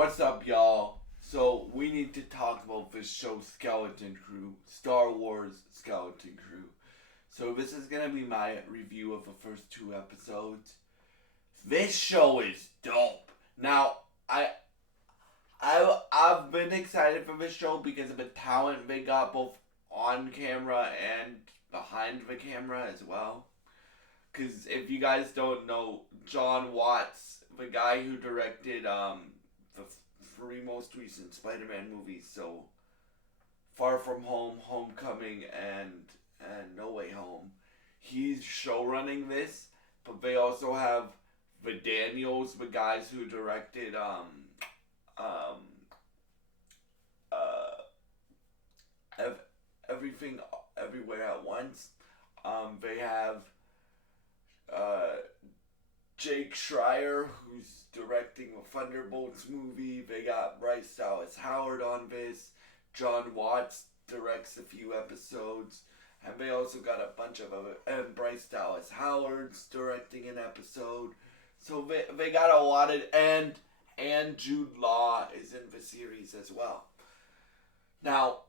What's up, y'all? So, we need to talk about this show, Skeleton Crew, Star Wars Skeleton Crew. So, this is gonna be my review of the first two episodes. This show is dope. Now, I've been excited for this show because of the talent they got both on camera and behind the camera as well. Because if you guys don't know, John Watts, the guy who directed the three most recent Spider-Man movies, so Far From Home, Homecoming, and No Way Home, he's show running this. But they also have the Daniels, the guys who directed um uh everything everywhere at once. They have uh Jake Schreier, who's directing the Thunderbolts movie. They got Bryce Dallas Howard on this. John Watts directs a few episodes. And they also got a bunch of other. And Bryce Dallas Howard's directing an episode. So they got a lot of. And Jude Law is in the series as well. Now,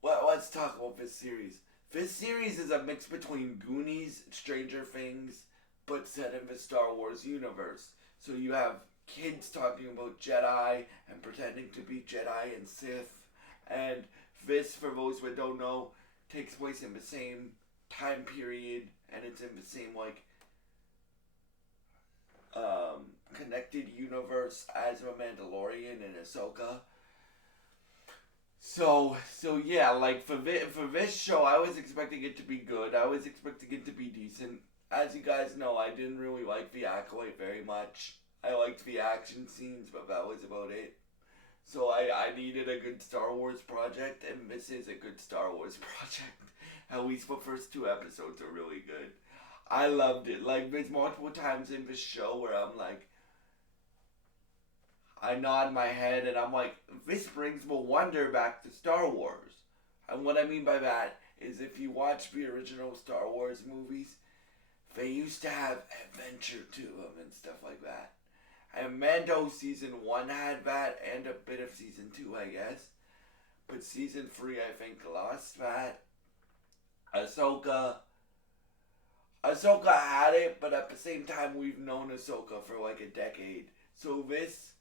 let's talk about this series. This series is a mix between Goonies, Stranger Things, but set in the Star Wars universe. So you have kids talking about Jedi and pretending to be Jedi and Sith. And this, for those that don't know, takes place in the same time period, and it's in the same connected universe as the Mandalorian and Ahsoka. So yeah, like for this show, I was expecting it to be good. I was expecting it to be decent. As you guys know, I didn't really like The Acolyte very much. I liked the action scenes, but that was about it. So I needed a good Star Wars project, and this is a good Star Wars project. At least the first two episodes are really good. I loved it. Like, there's multiple times in this show where I'm like, I nod my head and I'm like, this brings the wonder back to Star Wars. And what I mean by that is if you watch the original Star Wars movies, they used to have adventure to them and stuff like that. And Mando season 1 had that and a bit of season 2, I guess. But season 3, I think, lost that. Ahsoka. Ahsoka had it, but at the same time, we've known Ahsoka for like a decade. So this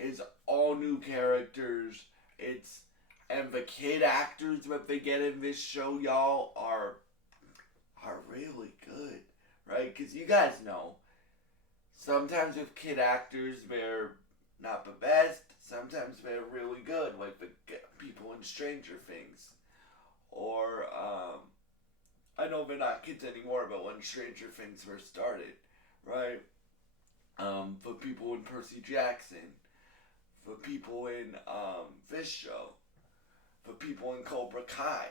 is all new characters. And the kid actors that they get in this show, y'all, are really good, right? Because you guys know, sometimes with kid actors, they're not the best. Sometimes they're really good, like the people in Stranger Things. Or, I know they're not kids anymore, but when Stranger Things first started, right? For people in Percy Jackson, for people in this show, for people in Cobra Kai,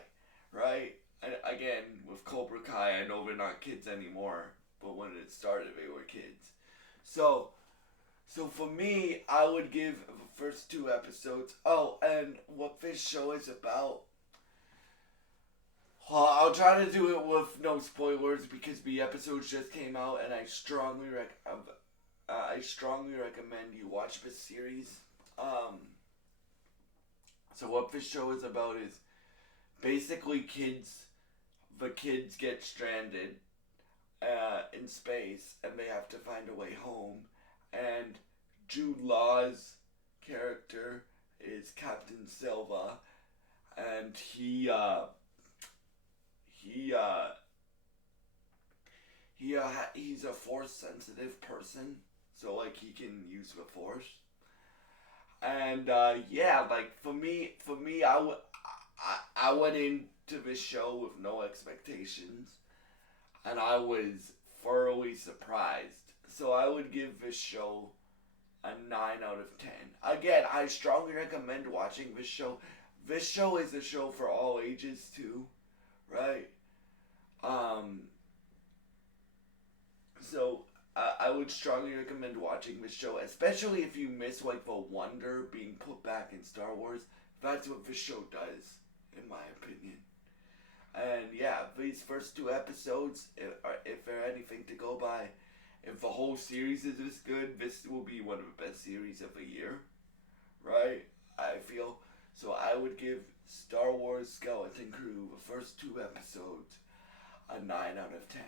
right? And again, with Cobra Kai, I know they're not kids anymore, but when it started, they were kids. So for me, I would give the first two episodes. Oh, and what this show is about. Well, I'll try to do it with no spoilers because the episodes just came out, and I strongly recommend you watch this series. Um, so what this show is about is basically the kids get stranded in space, and they have to find a way home. And Jude Law's character is Captain Silva, and he's a force sensitive person, so like he can use the force. And yeah, like for me, I went into this show with no expectations, and I was thoroughly surprised. So I would give this show a 9 out of 10. Again, I strongly recommend watching this show. This show is a show for all ages too, right? Um, so I would strongly recommend watching this show, especially if you miss like the wonder being put back in Star Wars. That's what this show does, in my opinion. And yeah, these first two episodes, if they're anything to go by, if the whole series is this good, this will be one of the best series of the year, right? I feel so. I would give Star Wars Skeleton Crew the first 2 episodes a 9 out of 10.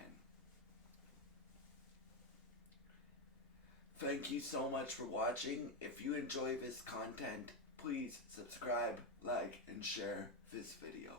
Thank you so much for watching. If you enjoy this content, please subscribe, like, and share this video.